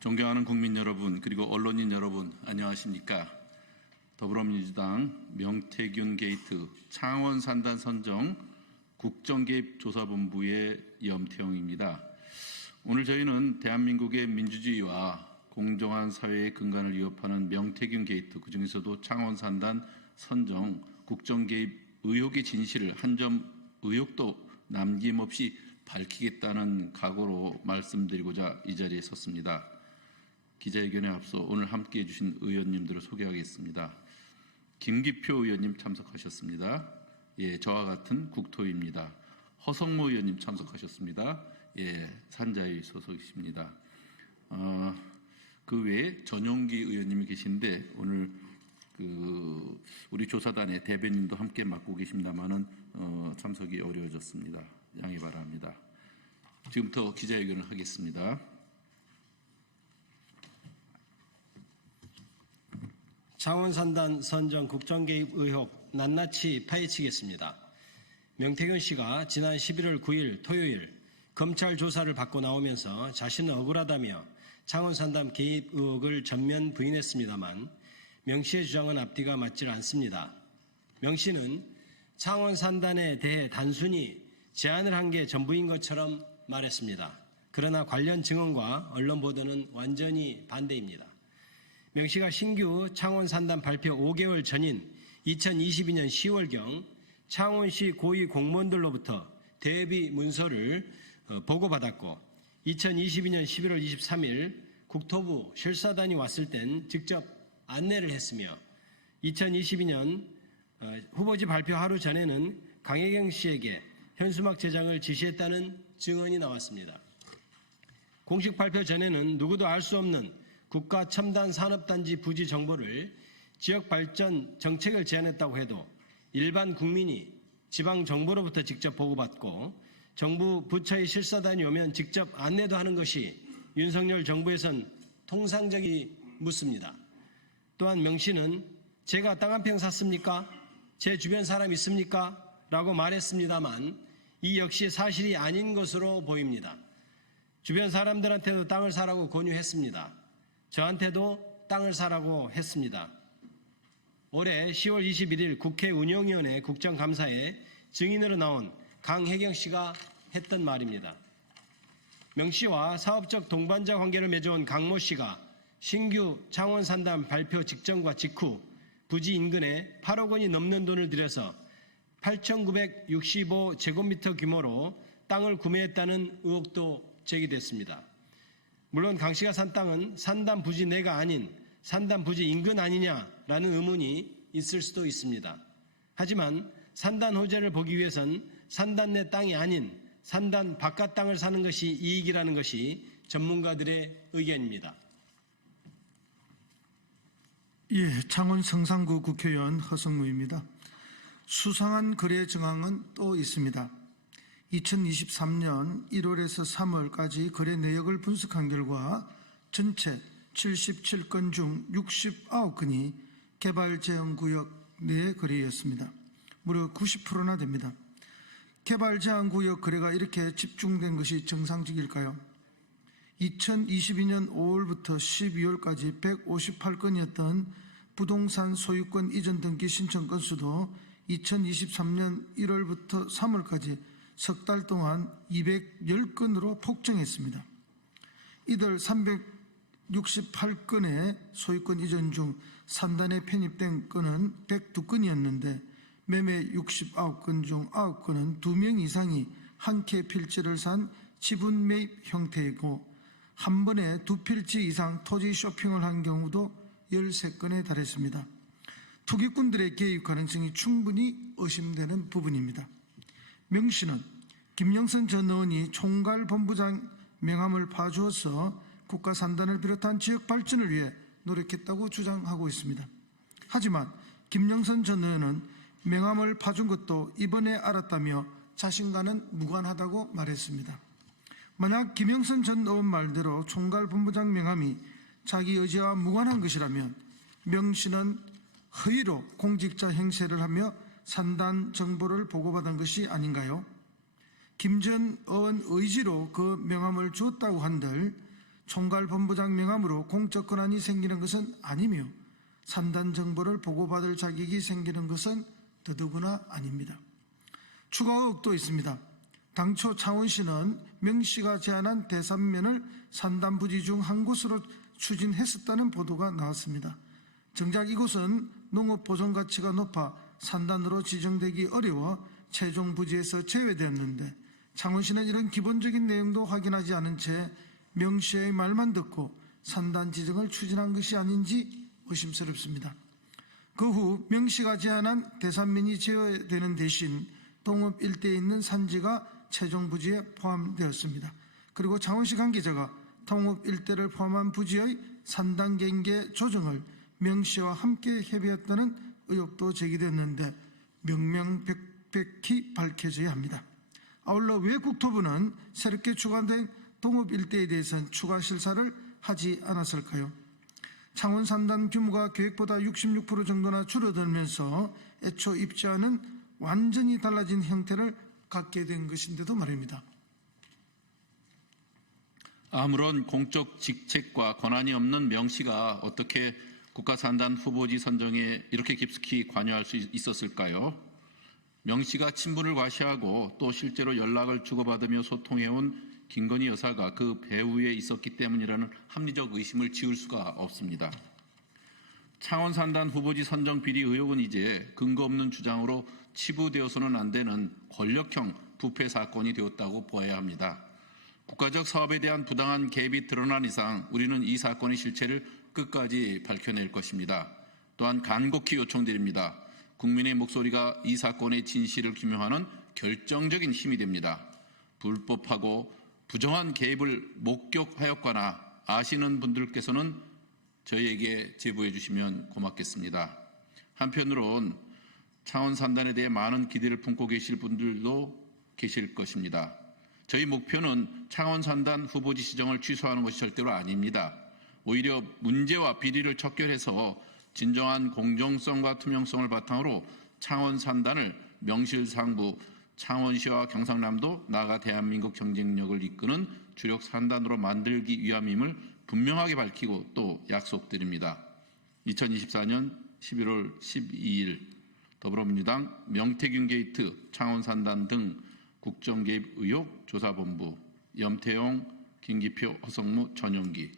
존경하는 국민 여러분, 그리고 언론인 여러분, 안녕하십니까? 더불어민주당 명태균 게이트 창원 산단 선정 국정개입조사본부의 염태영입니다. 오늘 저희는 대한민국의 민주주의와 공정한 사회의 근간을 위협하는 명태균 게이트, 그중에서도 창원 산단 선정 국정개입 의혹의 진실을 한 점 의혹도 남김없이 밝히겠다는 각오로 말씀드리고자 이 자리에 섰습니다. 기자회견에 앞서 오늘 함께해 주신 의원님들을 소개하겠습니다. 김기표 의원님 참석하셨습니다. 예, 저와 같은 국토위입니다. 허성모 의원님 참석하셨습니다. 예, 산자위 소속이십니다. 그 외에 전용기 의원님이 계신데 오늘 우리 조사단의 대변인도 함께 맡고 계십니다만은 참석이 어려워졌습니다. 양해 바랍니다. 지금부터 기자회견을 하겠습니다. 창원 산단 선정 국정개입 의혹 낱낱이 파헤치겠습니다. 명태균 씨가 지난 11월 9일 토요일 검찰 조사를 받고 나오면서 자신은 억울하다며 창원 산단 개입 의혹을 전면 부인했습니다만 명 씨의 주장은 앞뒤가 맞질 않습니다. 명 씨는 창원 산단에 대해 단순히 제안을 한 게 전부인 것처럼 말했습니다. 그러나 관련 증언과 언론 보도는 완전히 반대입니다. 명 씨가 신규 창원 산단 발표 5개월 전인 2022년 10월경 창원시 고위 공무원들로부터 대비 문서를 보고받았고 2022년 11월 23일 국토부 실사단이 왔을 땐 직접 안내를 했으며 2022년 후보지 발표 하루 전에는 강혜경 씨에게 현수막 제작을 지시했다는 증언이 나왔습니다. 공식 발표 전에는 누구도 알 수 없는 국가첨단산업단지 부지 정보를 지역발전 정책을 제안했다고 해도 일반 국민이 지방정부로부터 직접 보고받고 정부 부처의 실사단이 오면 직접 안내도 하는 것이 윤석열 정부에선 통상적이 묻습니다. 또한 명 씨는 제가 땅 한 평 샀습니까? 제 주변 사람 있습니까? 라고 말했습니다만 이 역시 사실이 아닌 것으로 보입니다. 주변 사람들한테도 땅을 사라고 권유했습니다. 저한테도 땅을 사라고 했습니다. 올해 10월 21일 국회 운영위원회 국정감사에 증인으로 나온 강혜경 씨가 했던 말입니다. 명 씨와 사업적 동반자 관계를 맺어온 강모 씨가 신규 창원 산단 발표 직전과 직후 부지 인근에 8억 원이 넘는 돈을 들여서 8,965제곱미터 규모로 땅을 구매했다는 의혹도 제기됐습니다. 물론 강 씨가 산 땅은 산단 부지 내가 아닌 산단 부지 인근 아니냐라는 의문이 있을 수도 있습니다. 하지만 산단 호재를 보기 위해선 산단 내 땅이 아닌 산단 바깥 땅을 사는 것이 이익이라는 것이 전문가들의 의견입니다. 예, 창원 성산구 국회의원 허성무입니다. 수상한 거래 정황은 또 있습니다. 2023년 1월에서 3월까지 거래 내역을 분석한 결과 전체 77건 중 69건이 개발제한구역 내 거래였습니다. 무려 90%나 됩니다. 개발제한구역 거래가 이렇게 집중된 것이 정상적일까요? 2022년 5월부터 12월까지 158건이었던 부동산 소유권 이전 등기 신청 건수도 2023년 1월부터 3월까지 석 달 동안 210건으로 폭증했습니다. 이들 368건의 소유권 이전 중 산단에 편입된 건은 102건이었는데 매매 69건 중 9건은 2명 이상이 한 채 필지를 산 지분 매입 형태이고 한 번에 2필지 이상 토지 쇼핑을 한 경우도 13건에 달했습니다. 투기꾼들의 개입 가능성이 충분히 의심되는 부분입니다. 명 씨는 김영선 전 의원이 총괄본부장 명함을 파주어서 국가 산단을 비롯한 지역 발전을 위해 노력했다고 주장하고 있습니다. 하지만 김영선 전 의원은 명함을 파준 것도 이번에 알았다며 자신과는 무관하다고 말했습니다. 만약 김영선 전 의원 말대로 총괄본부장 명함이 자기 의지와 무관한 것이라면 명 씨는 허위로 공직자 행세를 하며 산단 정보를 보고받은 것이 아닌가요? 김 전 의원 의지로 그 명함을 주었다고 한들 총괄본부장 명함으로 공적 권한이 생기는 것은 아니며 산단 정보를 보고받을 자격이 생기는 것은 더더구나 아닙니다. 추가 의혹도 있습니다. 당초 창원시는 명시가 제안한 대산면을 산단 부지 중 한 곳으로 추진했었다는 보도가 나왔습니다. 정작 이곳은 농업 보존 가치가 높아 산단으로 지정되기 어려워 최종 부지에서 제외되었는데 창원시는 이런 기본적인 내용도 확인하지 않은 채 명시의 말만 듣고 산단 지정을 추진한 것이 아닌지 의심스럽습니다. 그 후 명시가 제안한 대산면이 제외되는 대신 동업 일대에 있는 산지가 최종 부지에 포함되었습니다. 그리고 창원시 관계자가 동업 일대를 포함한 부지의 산단 경계 조정을 명시와 함께 협의했다는 의혹도 제기됐는데 명명백백히 밝혀져야 합니다. 아울러 왜 국토부는 새롭게 추가된 동업 일대에 대해서는 추가 실사를 하지 않았을까요? 창원 산단 규모가 계획보다 66% 정도나 줄어들면서 애초 입지와는 완전히 달라진 형태를 갖게 된 것인데도 말입니다. 아무런 공적 직책과 권한이 없는 명시가 어떻게 국가산단 후보지 선정에 이렇게 깊숙이 관여할 수 있었을까요? 명시가 친분을 과시하고 또 실제로 연락을 주고받으며 소통해온 김건희 여사가 그 배후에 있었기 때문이라는 합리적 의심을 지울 수가 없습니다. 창원 산단 후보지 선정 비리 의혹은 이제 근거 없는 주장으로 치부되어서는 안 되는 권력형 부패 사건이 되었다고 보아야 합니다. 국가적 사업에 대한 부당한 개입이 드러난 이상 우리는 이 사건의 실체를 끝까지 밝혀낼 것입니다. 또한 간곡히 요청드립니다. 국민의 목소리가 이 사건의 진실을 규명하는 결정적인 힘이 됩니다. 불법하고 부정한 개입을 목격하였거나 아시는 분들께서는 저희에게 제보해 주시면 고맙겠습니다. 한편으론 창원 산단에 대해 많은 기대를 품고 계실 분들도 계실 것입니다. 저희 목표는 창원 산단 후보지 지정을 취소하는 것이 절대로 아닙니다. 오히려 문제와 비리를 척결해서 진정한 공정성과 투명성을 바탕으로 창원 산단을 명실상부 창원시와 경상남도 나아가 대한민국 경쟁력을 이끄는 주력 산단으로 만들기 위함임을 분명하게 밝히고 또 약속드립니다. 2024년 11월 12일 더불어민주당 명태균 게이트 창원 산단 등 국정개입 의혹 조사본부 염태용, 김기표, 허성무, 전용기